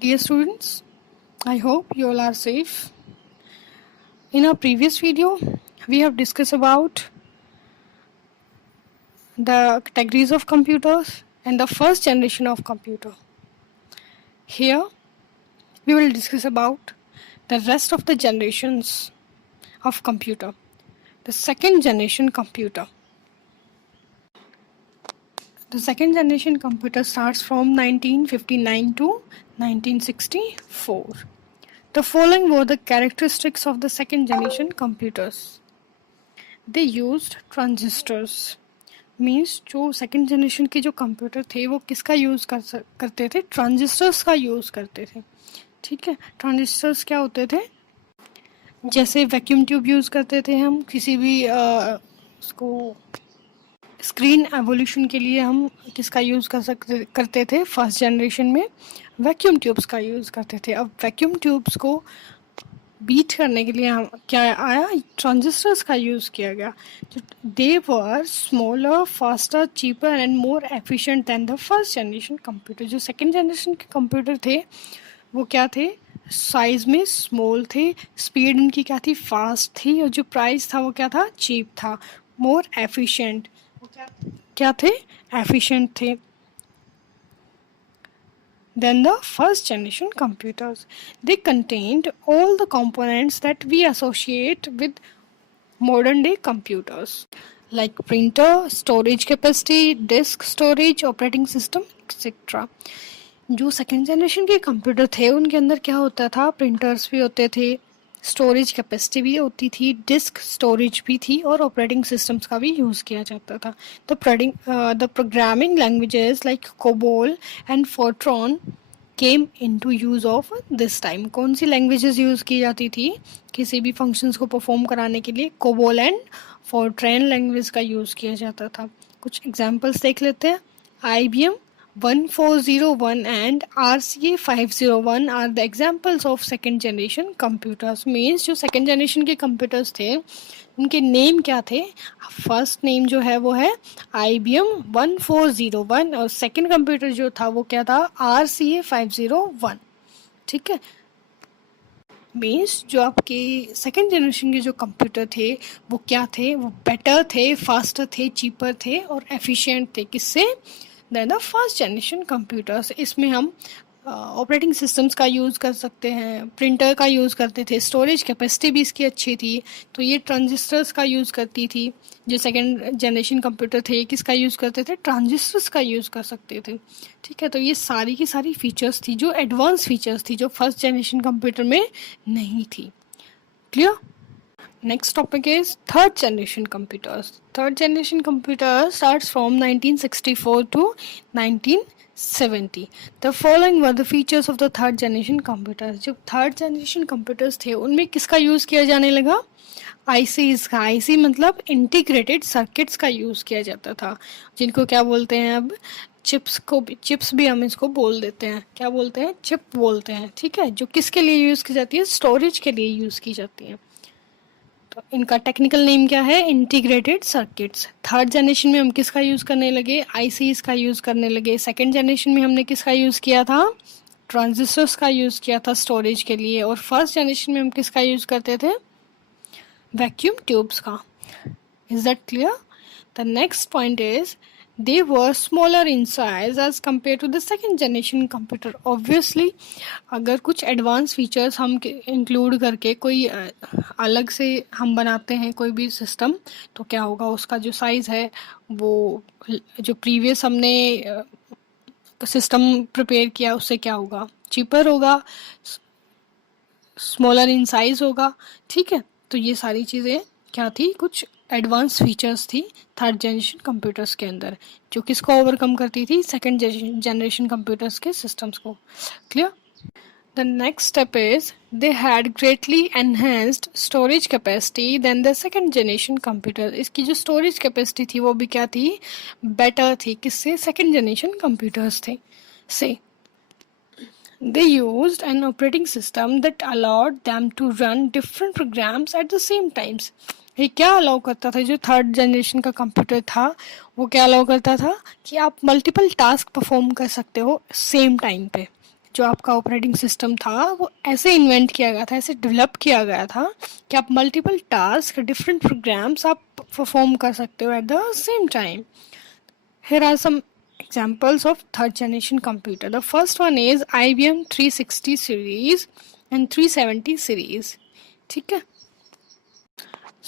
Dear students, I hope you all are safe. In our previous video, we have discussed about the categories of computers and the first generation of computer. Here, we will discuss about the rest of the generations of computer. The second generation computer. The second generation computer starts from 1959 to 1964. The following were the characteristics of the second generation computers. They used transistors. Means जो second generation के जो computer थे वो किसका use करते थे? Transistors का use करते थे. ठीक है, ट्रांजिस्टर्स क्या होते थे? जैसे वैक्यूम ट्यूब यूज़ करते थे हम किसी भी उसको स्क्रीन एवोल्यूशन के लिए हम किसका यूज़ करते थे? फर्स्ट जनरेशन में वैक्यूम ट्यूब्स का यूज़ करते थे. अब वैक्यूम ट्यूब्स को बीट करने के लिए हम क्या आया? ट्रांजिस्टर्स का यूज़ किया गया. They were smaller, faster, cheaper and more efficient than the first generation computer. जो सेकेंड जनरेशन के कंप्यूटर थे वो क्या थे? साइज में स्मॉल थे, स्पीड उनकी क्या थी? फास्ट थी, और जो प्राइस था वो क्या था? चीप था. मोर एफिशिएंट, क्या थे? एफिशिएंट थे than the first generation computers. They contained all the components that we associate with modern day computers like printer, storage capacity, disk storage, operating system, etc. जो second generation के computer थे उनके अंदर क्या होता था? प्रिंटर्स भी होते थे, स्टोरेज कैपेसिटी भी होती थी, डिस्क स्टोरेज भी थी, और ऑपरेटिंग सिस्टम्स का भी यूज़ किया जाता था. The programming languages like COBOL and Fortran came into use of this time. कौन सी लैंग्वेजेस यूज़ की जाती थी किसी भी फंक्शंस को परफॉर्म कराने के लिए? कोबोल एंड फोर्ट्रॉन लैंग्वेज का यूज़ किया जाता था. कुछ एग्जांपल्स देख लेते हैं. IBM 1401 and RCA 501 are the examples of second generation computers. Means जो second generation के computers थे उनके नेम क्या थे? फर्स्ट नेम जो है वो है IBM 1401 और सेकेंड कंप्यूटर जो था वो क्या था? RCA 501. ठीक है, मीन्स जो आपके सेकेंड जनरेशन के जो कंप्यूटर थे वो क्या थे? वो बेटर थे, फास्टर थे, चीपर थे और एफिशिएंट थे. किससे? Than the first generation computers. इसमें हम ऑपरेटिंग सिस्टम्स का यूज़ कर सकते हैं, प्रिंटर का यूज़ करते थे, स्टोरेज कैपेसिटी भी इसकी अच्छी थी, तो ये ट्रांजिस्टर्स का यूज़ करती थी. जो सेकेंड जनरेशन कंप्यूटर थे किसका यूज़ करते थे? ट्रांजिस्टर्स का यूज़ कर सकते थे. ठीक है, तो ये सारी की सारी फीचर्स थी जो एडवांस फीचर्स थी जो फर्स्ट जनरेशन कंप्यूटर में नहीं थी. Clear? Next topic is third generation computers. Third generation computer starts from 1964 to 1970. The following were the features of the third generation computers. जो third generation computers थे उनमें किसका use किया जाने लगा? ICs का. IC मतलब इंटीग्रेटेड सर्किट्स का यूज़ किया जाता था, जिनको क्या बोलते हैं अब? चिप्स भी हम इसको बोल देते हैं. क्या बोलते हैं? चिप बोलते हैं. ठीक है, जो किसके लिए यूज़ की जाती है? स्टोरेज के लिए यूज़ की जाती है. तो इनका टेक्निकल नेम क्या है? Integrated circuits. थर्ड जनरेशन में हम किसका यूज़ करने लगे? ICs का यूज़ करने लगे. सेकेंड जनरेशन में हमने किसका यूज़ किया था? ट्रांजिस्टर्स का यूज़ किया था स्टोरेज के लिए. और फर्स्ट जनरेशन में हम किसका यूज़ करते थे? वैक्यूम ट्यूब्स का. Is that clear? The next point is they were smaller in size as compared to the second generation computer. Obviously अगर कुछ एडवांस फीचर्स हम इंक्लूड करके कोई अलग से हम बनाते हैं कोई भी सिस्टम, तो क्या होगा? उसका जो साइज़ है वो जो प्रीवियस हमने सिस्टम प्रिपेयर किया उससे क्या होगा? चीपर होगा, स्मॉलर इन साइज होगा. ठीक है, तो ये सारी चीज़ें क्या थी? कुछ एडवांस फीचर्स थी थर्ड जनरेशन कंप्यूटर्स के अंदर जो किसको ओवरकम करती थी? सेकेंड जनरेशन कंप्यूटर्स के सिस्टम्स को. Clear? The next step is they had greatly enhanced storage capacity than the second generation computer. इसकी जो स्टोरेज कैपेसिटी थी वो भी क्या थी? बेटर थी. किससे? सेकेंड जनरेशन कंप्यूटर्स थे से. They used an operating system that allowed them to run different programs at the same times. ये क्या अलाउ करता था? जो थर्ड जनरेशन का कंप्यूटर था वो क्या अलाउ करता था कि आप मल्टीपल टास्क परफॉर्म कर सकते हो सेम टाइम पे. जो आपका ऑपरेटिंग सिस्टम था वो ऐसे इन्वेंट किया गया था, ऐसे डेवलप किया गया था कि आप मल्टीपल टास्क, डिफरेंट प्रोग्राम्स आप परफॉर्म कर सकते हो at the same time. Here are some examples of third generation computer. The first one is IBM 360 series and 370 series. ठीक है.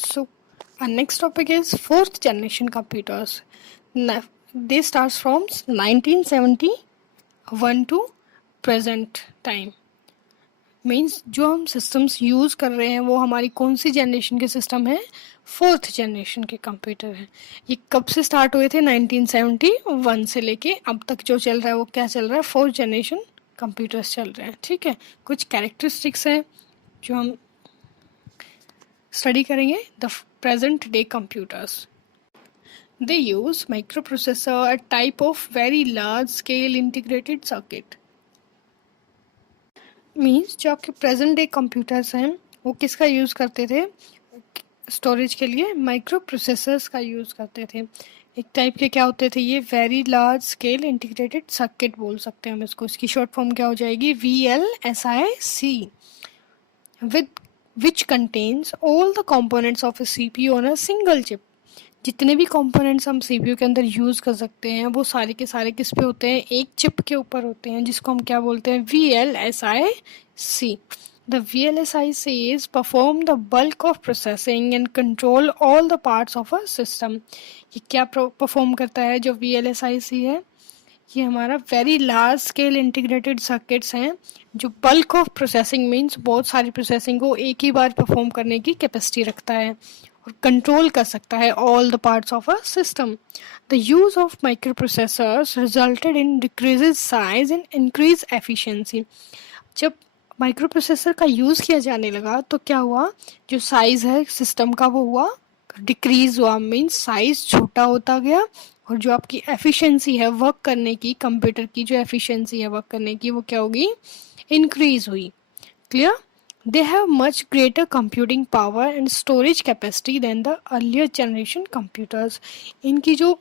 So our next topic is fourth generation computers. They starts from 1971 to present time. Means जो हम systems use कर रहे हैं वो हमारी कौन सी जनरेशन के सिस्टम है, फोर्थ जनरेशन के कंप्यूटर हैं. ये कब से स्टार्ट हुए थे, 1971 से लेके अब तक जो चल रहा है वो क्या चल रहा है, फोर्थ जनरेशन कंप्यूटर्स चल रहे हैं. ठीक है, कुछ कैरेक्टरिस्टिक्स हैं जो हम स्टडी करेंगे. The present day computers, they use micro processor, a type of very large scale integrated circuit. Means जो आपके प्रेजेंट डे कंप्यूटर्स हैं वो किसका यूज़ करते थे, स्टोरेज के लिए माइक्रो प्रोसेसर्स का यूज़ करते थे. एक टाइप के क्या होते थे ये, very large scale integrated circuit बोल सकते हैं हम इसको. इसकी शॉर्ट फॉर्म क्या हो जाएगी, VLSIC, with which contains all the components of a CPU on a single chip. जितने भी कंपोनेंट्स हम CPU के अंदर यूज़ कर सकते हैं वो सारे के सारे किस पे होते हैं, एक चिप के ऊपर होते हैं, जिसको हम क्या बोलते हैं, VLSIC. The VLSICs perform the bulk of processing and control all the parts of a system. ये क्या परफॉर्म करता है जो VLSIC है, ये हमारा very large scale integrated circuits हैं जो बल्क ऑफ प्रोसेसिंग मीन्स बहुत सारी प्रोसेसिंग को एक ही बार परफॉर्म करने की कैपेसिटी रखता है और कंट्रोल कर सकता है all the parts of a system. The use of micro processors resulted in decreases size and increase efficiency. जब माइक्रो प्रोसेसर का यूज़ किया जाने लगा तो क्या हुआ, जो साइज़ है सिस्टम का वो हुआ डिक्रीज हुआ, मीन्स साइज़ छोटा होता गया और जो आपकी एफिशिएंसी है वर्क करने की, कंप्यूटर की जो एफिशिएंसी है वर्क करने की वो क्या होगी, इंक्रीज हुई. Clear. They have much greater computing power and storage capacity than the earlier generation computers. इनकी जो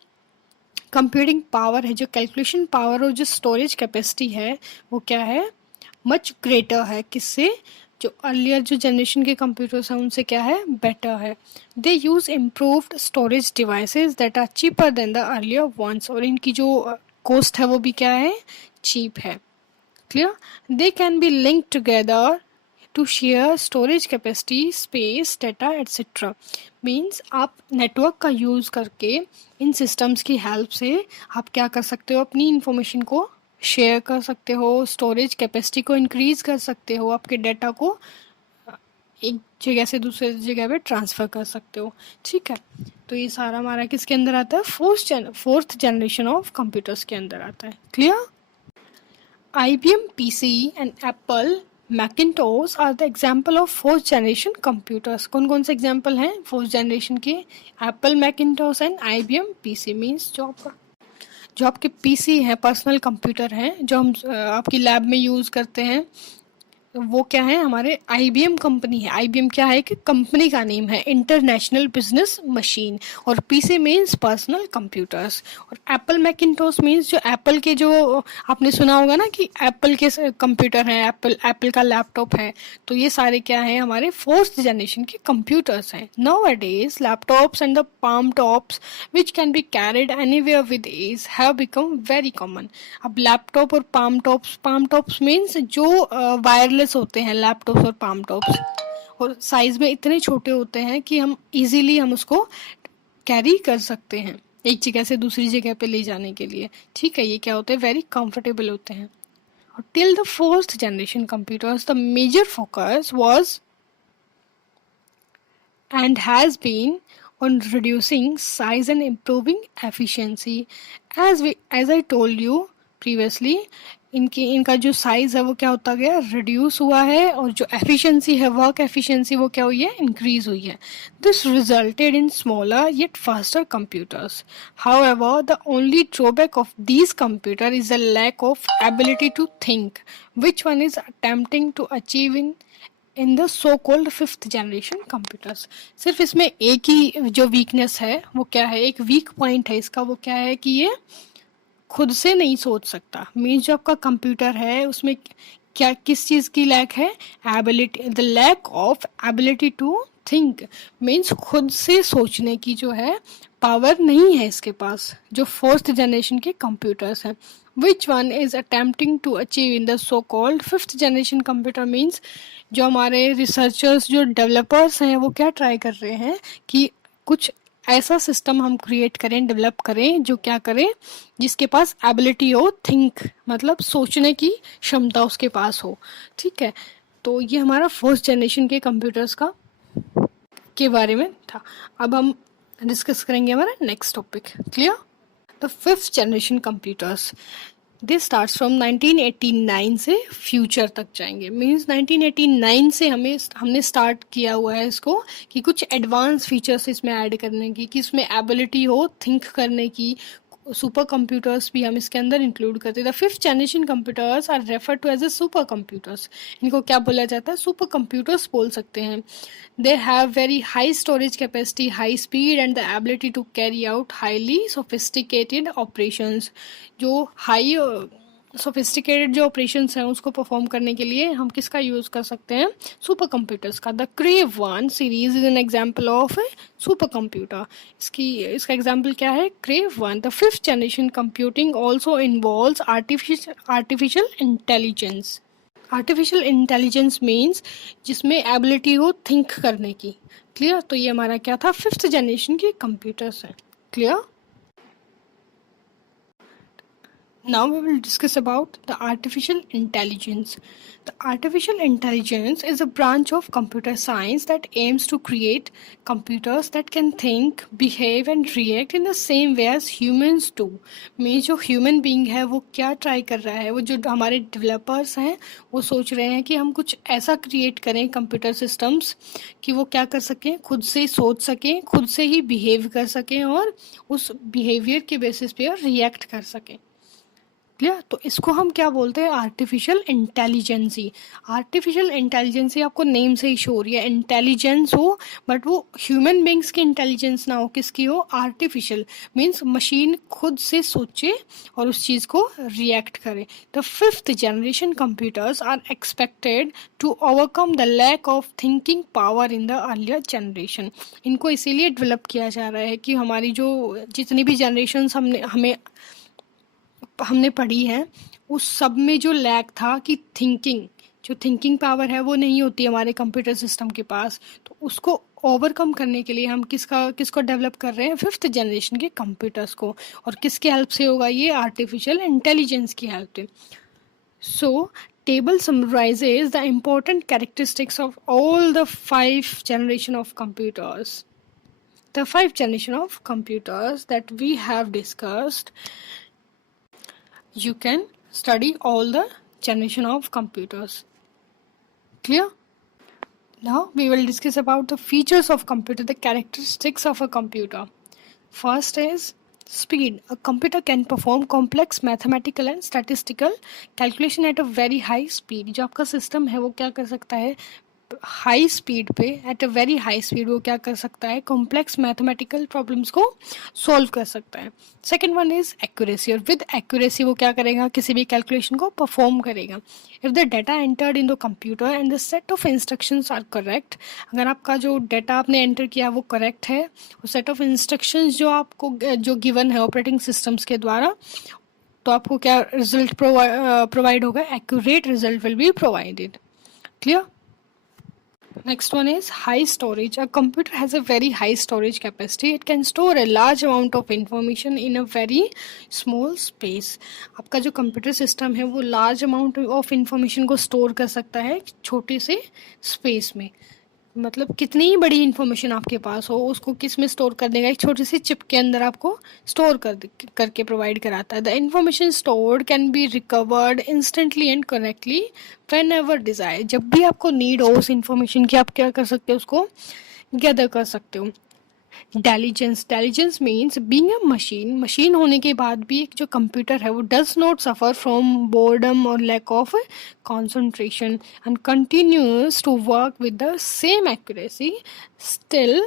कंप्यूटिंग पावर है, जो कैलकुलेशन पावर और जो स्टोरेज कैपेसिटी है वो क्या है, मच ग्रेटर है. किससे, जो अर्लियर जो जनरेशन के कंप्यूटर्स हैं उनसे क्या है, बेटर है. They use improved storage devices that are cheaper than the earlier ones. और इनकी जो कॉस्ट है वो भी क्या है, चीप है. Clear. They can be link together to share storage capacity, space, data etcetera. Means आप नेटवर्क का यूज़ करके इन सिस्टम्स की हेल्प से आप क्या कर सकते हो, अपनी इंफॉर्मेशन को शेयर कर सकते हो, स्टोरेज कैपेसिटी को इंक्रीज़ कर सकते हो, आपके डाटा को एक जगह से दूसरे जगह पे ट्रांसफ़र कर सकते हो. ठीक है, तो ये सारा हमारा किसके अंदर आता है, फोर्थ जनरेशन ऑफ कंप्यूटर्स के अंदर आता है. Clear. IBM PC and Apple Macintosh are the example of fourth generation computers. कौन कौन से example हैं fourth generation के, Apple Macintosh and IBM PC. Means जो आपके PC हैं, पर्सनल कंप्यूटर हैं जो हम आपकी लैब में यूज़ करते हैं, वो क्या है, हमारे IBM कंपनी है. IBM क्या है कि कंपनी का नेम है, इंटरनेशनल बिजनेस मशीन. और PC मीन्स पर्सनल कंप्यूटर्स. और एप्पल मैकिंटोश मीन्स जो एप्पल के, जो आपने सुना होगा ना कि एप्पल के कंप्यूटर हैं, एप्पल का लैपटॉप है, तो ये सारे क्या हैं, हमारे फोर्थ जनरेशन के कंप्यूटर्स हैं. Nowadays laptops and the palm tops which can be carried anywhere with ease have become very common. अब लैपटॉप और पाम टॉप्स मीन्स जो वायरलेस होते हैं, लैपटॉप्स और पाम टॉप्स, और साइज में इतने छोटे होते हैं कि हम इजीली उसको कैरी कर सकते हैं एक जगह से दूसरी जगह पे ले जाने के लिए. ठीक है, ये क्या होते हैं, वेरी कंफर्टेबल होते हैं. और till the fourth generation computers the major focus was and has been on reducing size and improving efficiency. As I told you previously, इनका जो साइज है वो क्या होता गया, रिड्यूस हुआ है, और जो एफिशिएंसी है, वर्क एफिशिएंसी, वो क्या हुई है, इंक्रीज हुई है. This resulted in smaller yet faster computers. However the only drawback of these computer is the lack of ability to think which one is attempting to achieve in the so called fifth generation computers. सिर्फ इसमें एक ही जो weakness है वो क्या है, एक weak point है इसका, वो क्या है कि ये खुद से नहीं सोच सकता। मीन्स जो आपका कंप्यूटर है उसमें क्या किस चीज़ की लैक है? Ability, the lack of ability to think. Means खुद से सोचने की जो है पावर नहीं है इसके पास, जो फोर्थ जनरेशन के कंप्यूटर्स हैं। Which one is attempting to achieve in the so called fifth generation computer. Means जो हमारे रिसर्चर्स, जो डेवलपर्स हैं, वो क्या ट्राई कर रहे हैं कि कुछ ऐसा सिस्टम हम क्रिएट करें, डेवलप करें, जो क्या करें, जिसके पास एबिलिटी हो थिंक, मतलब सोचने की क्षमता उसके पास हो। ठीक है, तो ये हमारा फर्स्ट जनरेशन के कंप्यूटर्स का के बारे में था। अब हम डिस्कस करेंगे हमारा next topic. Clear? The fifth generation computers, this starts from 1989 से फ्यूचर तक जाएंगे। मीन्स 1989 से हमने स्टार्ट किया हुआ है इसको, कि कुछ एडवांस फीचर्स इसमें ऐड करने की, कि इसमें एबिलिटी हो थिंक करने की। सुपर कंप्यूटर्स भी हम इसके अंदर इंक्लूड करते हैं। The fifth generation computers are refer to as a super computers. इनको क्या बोला जाता है? सुपर कंप्यूटर्स बोल सकते हैं। They have very high storage capacity, high speed and the ability to carry out highly sophisticated operations. जो हाई सोफिस्टिकेटेड जो ऑपरेशंस हैं उसको परफॉर्म करने के लिए हम किसका यूज़ कर सकते हैं? सुपर कंप्यूटर्स का। The crave one series is an example of A super computer. इसका एग्जाम्पल क्या है? Crave one. The fifth generation computing also involves artificial intelligence. Artificial intelligence means जिसमें एबिलिटी हो थिंक करने की। क्लियर? तो ये हमारा क्या था? फिफ्थ जनरेशन के कंप्यूटर्स हैं। Clear? Now we will discuss about the artificial intelligence. The artificial intelligence is a branch of computer science that aims to create computers that can think, behave and react in the same way as humans do. में जो human being है वो क्या try कर रहा है, वो जो हमारे developers हैं वो सोच रहे हैं कि हम कुछ ऐसा create करें computer systems कि वो क्या कर सकें, खुद से सोच सकें, खुद से ही behave कर सकें और उस behavior के basis पे react कर सकें। क्लियर? तो इसको हम क्या बोलते हैं? Artificial intelligency. आर्टिफिशियल इंटेलिजेंसी आपको नेम से ही शो हो रही है, इंटेलिजेंस हो, बट वो ह्यूमन बींग्स की इंटेलिजेंस ना हो, किसकी हो? आर्टिफिशियल। मीन्स मशीन खुद से सोचे और उस चीज़ को रिएक्ट करे। The fifth generation computers are expected to overcome the lack of thinking power in the earlier generation. इनको इसीलिए डेवलप किया जा रहा है कि हमारी जो जितनी भी जनरेशन हमने पढ़ी है उस सब में जो लैक था कि जो थिंकिंग पावर है वो नहीं होती हमारे कंप्यूटर सिस्टम के पास, तो उसको ओवरकम करने के लिए हम किसको डेवलप कर रहे हैं? फिफ्थ जनरेशन के कंप्यूटर्स को। और किसके हेल्प से होगा ये? आर्टिफिशियल इंटेलिजेंस की हेल्प से। सो table summarizes the important characteristics of all the 5 generation of computers. The 5 generation of computers that we have discussed, you can study all the generation of computers. Clear? Now we will discuss about the features of computer, the characteristics of a computer. First is speed. A computer can perform complex mathematical and statistical calculation at a very high speed. जो आपका system है वो क्या कर सकता है? High speed पे, at a very high speed वो क्या कर सकता है? कॉम्प्लेक्स मैथमेटिकल प्रॉब्लम्स को सॉल्व कर सकता है। सेकेंड वन इज एक्यूरेसी, और विद एक्यूरेसी वो क्या करेगा? किसी भी कैलकुलेशन को परफॉर्म करेगा। If the data entered in the computer and the set of instructions are correct, अगर आपका जो डाटा आपने एंटर किया वो करेक्ट है, और सेट ऑफ इंस्ट्रक्शंस जो आपको जो गिवन है ऑपरेटिंग सिस्टम्स के द्वारा, तो आपको क्या रिजल्ट प्रोवाइड होगा? Accurate result will be provided. Clear? Next one is high storage. A computer has a very high storage capacity. It can store a large amount of information in a very small space. आपका जो computer system है वो large amount of information को store कर सकता है छोटे से स्पेस में। मतलब कितनी ही बड़ी इंफॉर्मेशन आपके पास हो उसको किस में स्टोर कर देगा? एक छोटी सी चिप के अंदर आपको स्टोर करके प्रोवाइड कराता है। The information stored can be recovered instantly and correctly whenever desire. जब भी आपको नीड हो उस इंफॉर्मेशन की, आप क्या कर सकते हो? उसको गैदर कर सकते हो। Diligence means being a machine होने के बाद भी एक जो कंप्यूटर है वो does not suffer from boredom और lack of concentration and continues to work with the same accuracy. Still,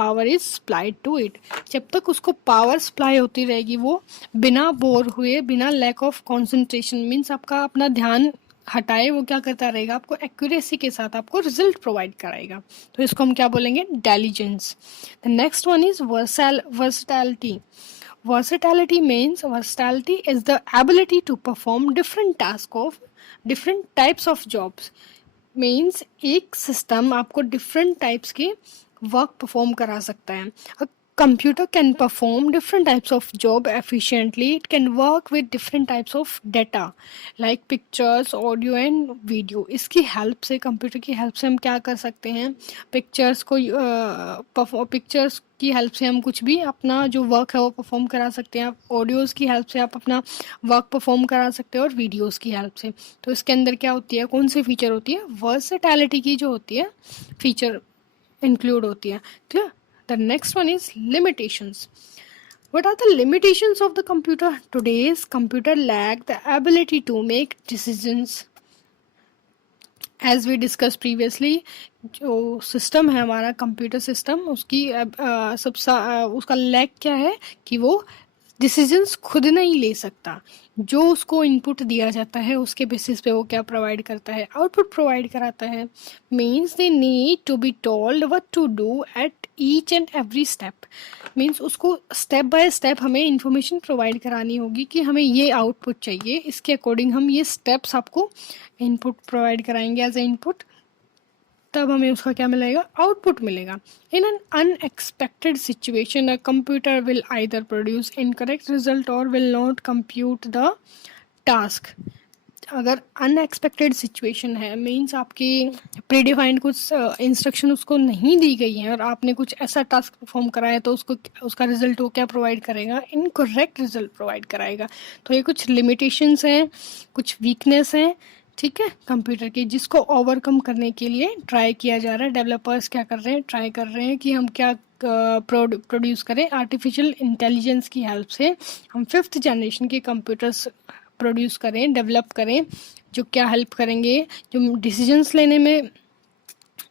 power is supplied to it. जब तक उसको पावर सप्लाई होती रहेगी वो बिना बोर हुए, बिना लैक ऑफ कॉन्सेंट्रेशन, मीन्स आपका अपना ध्यान हटाए, वो क्या करता रहेगा, आपको एक्यूरेसी के साथ आपको रिजल्ट प्रोवाइड कराएगा। तो इसको हम क्या बोलेंगे, intelligence. The next one is versatility. Versatility is the ability to perform different tasks of different types of jobs. Means एक सिस्टम आपको डिफरेंट टाइप्स के वर्क परफॉर्म करा सकता है। A computer can perform different types of job efficiently. It can work with different types of data like pictures, audio and video. इसकी help से, computer की help से हम क्या कर सकते हैं, पिक्चर्स की हेल्प से हम कुछ भी अपना जो वर्क है वो परफॉर्म करा सकते हैं। ऑडियोज़ की हेल्प से आप अपना वर्क परफॉर्म करा सकते हैं और वीडियोस की हेल्प से। तो इसके अंदर क्या होती है, कौन सी फीचर होती है, वर्सेटैलिटी की जो होती है फीचर इंक्लूड होती है। Clear. The next one is limitations. What are the limitations of the computer? Today's computer lack the ability to make decisions. As we discussed previously, जो सिस्टम है हमारा कंप्यूटर सिस्टम, उसकी उसका लैक क्या है कि वो डिसीजंस खुद नहीं ले सकता। जो उसको इनपुट दिया जाता है उसके बेसिस पे वो क्या प्रोवाइड करता है, आउटपुट प्रोवाइड कराता है। Means they need to be told what to do at each and every step. Means उसको स्टेप बाय स्टेप हमें इंफॉर्मेशन प्रोवाइड करानी होगी कि हमें ये आउटपुट चाहिए, इसके अकॉर्डिंग हम ये स्टेप्स आपको इनपुट प्रोवाइड कराएंगे एज ए इनपुट, तब हमें उसका क्या मिलेगा, आउटपुट मिलेगा। In an unexpected situation a computer will either produce incorrect result और will not compute the task. अगर अनएक्सपेक्टेड सिचुएशन है, मीन्स आपकी प्रीडिफाइंड कुछ इंस्ट्रक्शन उसको नहीं दी गई है और आपने कुछ ऐसा टास्क परफॉर्म कराया तो उसको उसका रिजल्ट वो क्या प्रोवाइड करेगा, इनकरेक्ट रिजल्ट प्रोवाइड कराएगा। तो ये कुछ लिमिटेशंस हैं, कुछ वीकनेस हैं, ठीक है, कंप्यूटर की, जिसको ओवरकम करने के लिए ट्राई किया जा रहा है। डेवलपर्स क्या कर रहे हैं, ट्राई कर रहे हैं कि हम क्या प्रोड्यूस करें, आर्टिफिशियल इंटेलिजेंस की हेल्प से हम 5th जनरेशन के कंप्यूटर्स प्रोड्यूस करें, डेवलप करें, जो क्या हेल्प करेंगे, जो डिसीजंस लेने में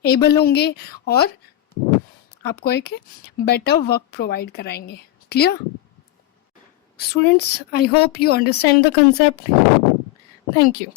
एबल होंगे और आपको एक बेटर वर्क प्रोवाइड कराएंगे। Clear students, I hope you understand the concept. Thank you.